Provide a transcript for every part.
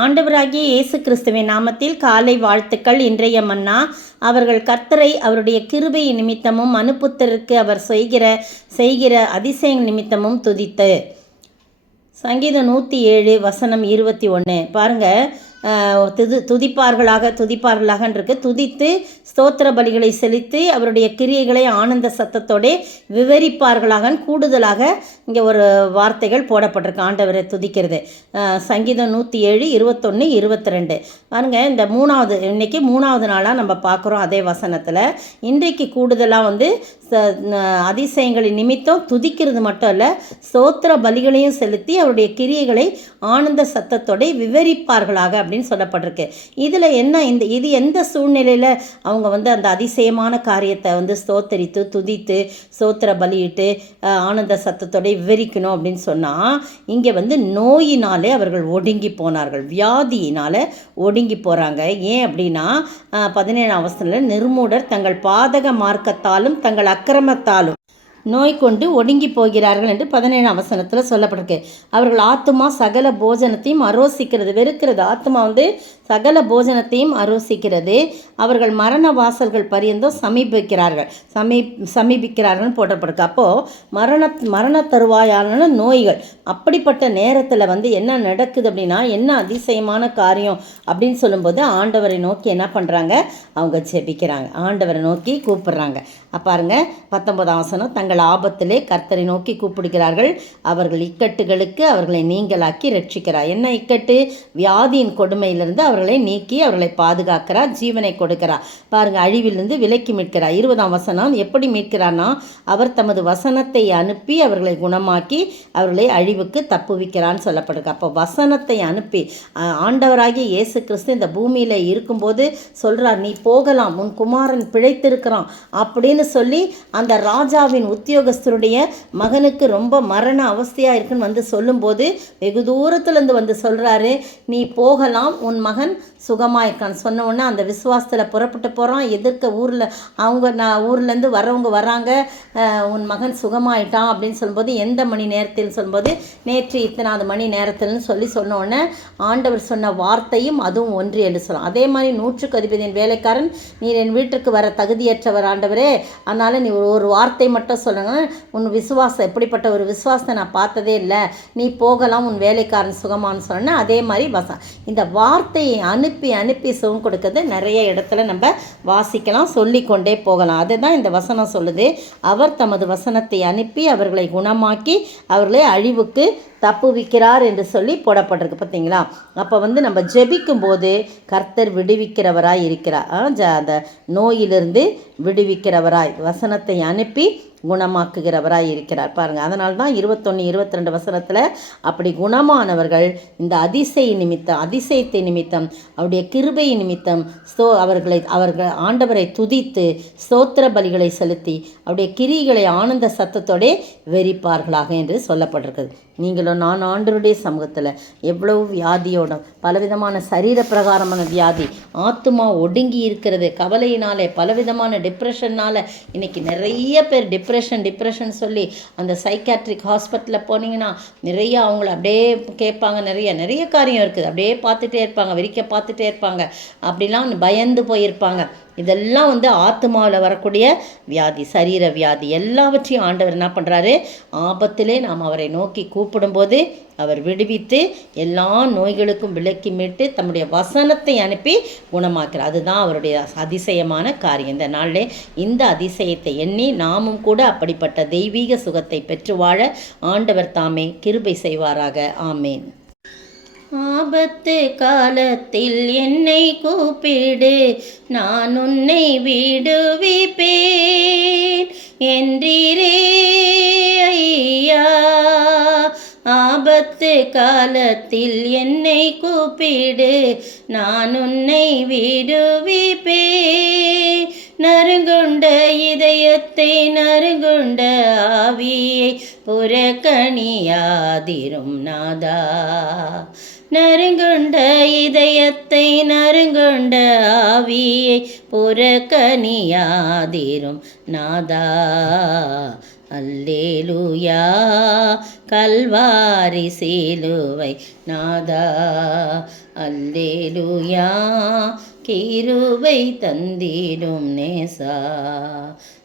ஆண்டவராகிய இயேசு கிறிஸ்துவின் நாமத்தில் காலை வாழ்த்துக்கள். இன்றைய மன்னா, அவர்கள் கர்த்தரை அவருடைய கிருபை நிமித்தமும் மனுப்புத்தருக்கு அவர் செய்கிற அதிசயம் நிமித்தமும் துதித்து. சங்கீதம் 107 வசனம் 21. பாருங்கள், துதிப்பார்களாக துதித்து ஸ்தோத்திர பலிகளை செலுத்தி அவருடைய கிரியைகளை ஆனந்த சத்தத்தோடு விவரிப்பார்களாக. கூடுதலாக இங்கே ஒரு வார்த்தைகள் போடப்பட்டிருக்கு ஆண்டவரை துதிக்கிறது. சங்கீதம் 107 21 22. பாருங்கள், இந்த இன்னைக்கு மூணாவது நாளாக நம்ம பார்க்குறோம். அதே வசனத்தில் இன்றைக்கு கூடுதலாக அதிசயங்களின் நிமித்தம் துதிக்கிறது மட்டும் இல்லை, ஸ்தோத்திர பலிகளையும் செலுத்தி அவருடைய கிரியைகளை ஆனந்த சத்தத்தோடு விவரிப்பார்களாக அப்படின்னு சொல்லப்பட்டிருக்கு. இதில் என்ன, இது எந்த சூழ்நிலையில் அவங்க அந்த அதிசயமான காரியத்தை ஸ்தோத்தரித்து துதித்து ஸ்தோத்திர பலியிட்டு ஆனந்த சத்தத்தோடு விவரிக்கணும் அப்படின்னு சொன்னால், இங்கே நோயினாலே அவர்கள் ஒடுங்கி போனார்கள், வியாதியினால் ஒடுங்கி போகிறாங்க. ஏன் அப்படின்னா 17ஆம் வசனத்தில், நிர்மூடர் தங்கள் பாதக மார்க்கத்தாலும் தங்கள் அக்கிரமத்தாலும் நோய் கொண்டு ஒடுங்கி போகிறார்கள் என்று 17ஆம் வசனத்தில் சொல்லப்பட்டிருக்கு. அவர்கள் ஆத்துமா சகல போஜனத்தையும் அரோசிக்கிறது, வெறுக்கிறது. ஆத்துமா சகல போஜனத்தையும் அரோசிக்கிறது. அவர்கள் மரண வாசல்கள் பரியந்தம் சமீபிக்கிறார்கள் போட்டப்பட்டிருக்கு. அப்போது மரண தருவாயான நோய்கள். அப்படிப்பட்ட நேரத்தில் என்ன நடக்குது அப்படின்னா, என்ன அதிசயமான காரியம் அப்படின்னு சொல்லும்போது ஆண்டவரை நோக்கி என்ன பண்ணுறாங்க, அவங்க ஜெபிக்கிறாங்க, ஆண்டவரை நோக்கி கூப்பிடுறாங்க. பாருங்க 19ஆம் வசனம், தங்கள் ஆபத்திலே கர்த்தரை நோக்கி கூப்பிடுகிறார்கள், அவர்கள் இக்கட்டுகளுக்கு அவர்களை நீங்களாக்கி ரட்சிக்கிறார். என்ன இக்கட்டு? வியாதியின் கொடுமையிலிருந்து அவர்களை நீக்கி அவர்களை பாதுகாக்கிறார், ஜீவனை கொடுக்கிறார். பாருங்க, அழிவிலிருந்து விலக்கி மீட்கிறார். 20ஆம் வசனம் எப்படி மீட்கிறார்னா, அவர் தமது வசனத்தை அனுப்பி அவர்களை குணமாக்கி அவர்களை அழிவுக்கு தப்புவிக்கிறான்னு சொல்லப்படுது. அப்போ வசனத்தை அனுப்பி ஆண்டவராகிய இயேசு கிறிஸ்து இந்த பூமியில் இருக்கும்போது சொல்கிறார், நீ போகலாம், உன் குமாரன் பிழைத்திருக்கிறான் அப்படின்னு சொல்லி அந்த ராஜாவின் உத்தியோகஸ்தருடைய மகனுக்கு ரொம்ப மரண அவஸ்தையாக இருக்குன்னு சொல்லும்போது வெகு தூரத்துலேருந்து சொல்கிறாரு, நீ போகலாம், உன் மகன் சுகமாயிருக்கான்னு சொன்ன உடனே அந்த விசுவாசத்தில் புறப்பட்டு போகிறான். எதிர்க்க ஊர்லேருந்து வரவங்க வராங்க, உன் மகன் சுகமாயிட்டான் அப்படின்னு சொல்லும்போது, எந்த மணி நேரத்தில் சொல்லும்போது, நேற்று இத்தனாவது மணி நேரத்தில்னு சொன்ன உடனே ஆண்டவர் சொன்ன வார்த்தையும் அதுவும் ஒன்று என்று சொல்லலாம். அதே மாதிரி 100க்கு அதிபதியின் வேலைக்காரன், நீர் என் வீட்டுக்கு வர தகுதியற்றவர் ஆண்டவரே, அதனால் நீ ஒரு வார்த்தை மட்டும் சொல்லுங்க, உன் விசுவாசம் எப்படிப்பட்ட ஒரு விசுவாசத்தை நான் பார்த்ததே இல்லை, நீ போகலாம், உன் வேலைக்காரன் சுகமானு சொன்ன. அதே மாதிரி இந்த வார்த்தையை அனுப்பி சுகம் கொடுக்கறது நிறைய இடத்துல நம்ம வாசிக்கலாம், சொல்லிக்கொண்டே போகலாம். அதுதான் இந்த வசனம் சொல்லுது. அவர் தமது வசனத்தை அனுப்பி அவர்களை குணமாக்கி அவர்களை அழிவுக்கு தப்புவிக்கிறார் என்று சொல்லி போடப்பட்டிருக்கு. பார்த்தீங்களா? அப்போ நம்ம ஜெபிக்கும் போது கர்த்தர் விடுவிக்கிறவராய் இருக்கிறார். அந்த நோயிலிருந்து விடுவிக்கிறவராய் வசனத்தை அனுப்பி குணமாக்குகிறவராய் இருக்கிறார். பாருங்கள், அதனால தான் 21 22 வசனத்தில் அப்படி குணமானவர்கள் இந்த அதிசயத்தை நிமித்தம் அவருடைய கிருபை நிமித்தம் அவர்கள் ஆண்டவரை துதித்து ஸ்தோத்திர பலிகளை செலுத்தி அவருடைய கிரிகளை ஆனந்த சத்தத்தோடு வெறிப்பார்களாக என்று சொல்லப்பட்டிருக்குது. நீங்களும் நான் ஆண்டவருடைய சமூகத்தில் எவ்வளவு வியாதியோட, பலவிதமான சரீர பிரகாரமான வியாதி, ஆத்துமா ஒடுங்கி இருக்கிறது, கவலையினாலே, பலவிதமான டிப்ரெஷன்னால் இன்றைக்கி நிறைய பேர் டிப்ரெஷன் சொல்லி அந்த சைக்காட்ரிக் ஹாஸ்பிட்டலில் போனீங்கன்னா நிறைய அவங்கள அப்படியே கேட்பாங்க, நிறைய காரியம் இருக்குது, அப்படியே பார்த்துட்டே இருப்பாங்க, வெறிக்க பார்த்துட்டே இருப்பாங்க, அப்படிலாம் பயந்து போயிருப்பாங்க. இதெல்லாம் ஆத்மாவில் வரக்கூடிய வியாதி, சரீர வியாதி, எல்லாவற்றையும் ஆண்டவர் என்ன பண்ணுறாரு, ஆபத்திலே நாம் அவரை நோக்கி கூப்பிடும்போது அவர் விடுவித்து எல்லா நோய்களுக்கும் விலக்கி மீட்டு தம்முடைய வசனத்தை அனுப்பி குணமாக்கிறார். அதுதான் அவருடைய அதிசயமான காரியம். இந்த நாளிலே இந்த அதிசயத்தை எண்ணி நாமும் கூட அப்படிப்பட்ட தெய்வீக சுகத்தை பெற்று வாழ ஆண்டவர் தாமே கிருபை செய்வாராக. ஆமேன். ஆபத்து காலத்தில் என்னை கூப்பிடு, நான் உன்னை விடுவிப்பேன் என்றீரே ஐயா. ஆபத்து காலத்தில் என்னை கூப்பிடு, நான் உன்னை விடுவிப்பேன். நறுங்குண்ட இதயத்தை நறுங்குண்ட ஆவியை புறக்கணியாதிரும் நாதா. நறுங்குண்ட இதயத்தை நறுங்குண்ட ஆவியை புறக்கணியாதிரும் நாதா. அல்லேலூயா கல்வாரி சிலுவை நாதா. அல்லேலூயா கிருபை தந்திடும் நேசா.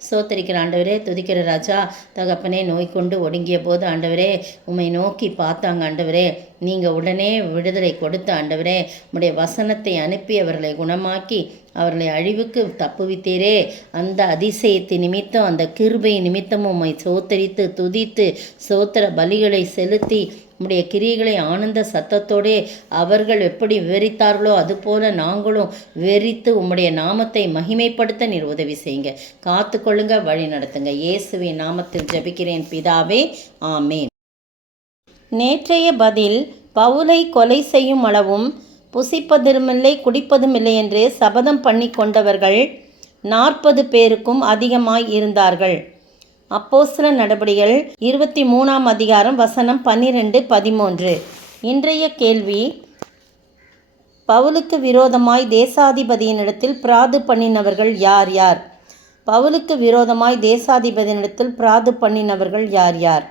சோத்தரிக்கிற ஆண்டவரே, துதிக்கிற ராஜா தகப்பனே, நோய் கொண்டு ஒடுங்கிய போது ஆண்டவரே உம்மை நோக்கி பார்த்தாங்க ஆண்டவரே. நீங்கள் உடனே விடுதலை கொடுத்த ஆண்டவரே, உம்முடைய வசனத்தை அனுப்பி அவர்களை குணமாக்கி அவர்களை அழிவுக்கு தப்புவித்தீரே. அந்த அதிசயத்தை நிமித்தம், அந்த கிருபை நிமித்தமும் உம்மை சோத்தரித்து துதித்து சோத்திர பலிகளை செலுத்தி உம்முடைய கிரியைகளை ஆனந்த சத்தத்தோடே அவர்கள் எப்படி விவரித்தார்களோ அதுபோல நாங்களும் விவரித்து உம்முடைய நாமத்தை மகிமைப்படுத்த நீர் உதவி செய்யுங்க. காத்து கொள்ளுங்க, வழி நடத்துங்க. இயேசுவின் நாமத்தில் ஜெபிக்கிறேன் பிதாவே, ஆமேன். நேற்றைய பதில், பவுலை கொலை செய்யும் அளவும் புசிப்பதுமில்லை குடிப்பதுமில்லை என்று சபதம் பண்ணி கொண்டவர்கள் 40 பேருக்கும் அதிகமாய் இருந்தார்கள். அப்போஸ்தல நடபடிகள் 23ஆம் அதிகாரம் வசனம் 12-13. இன்றைய கேள்வி, பவுலுக்கு விரோதமாய் தேசாதிபதியினிடத்தில் பிராது பண்ணினவர்கள் யார் யார்? பவுலுக்கு விரோதமாய் தேசாதிபதியினிடத்தில் பிராது பண்ணினவர்கள் யார் யார்?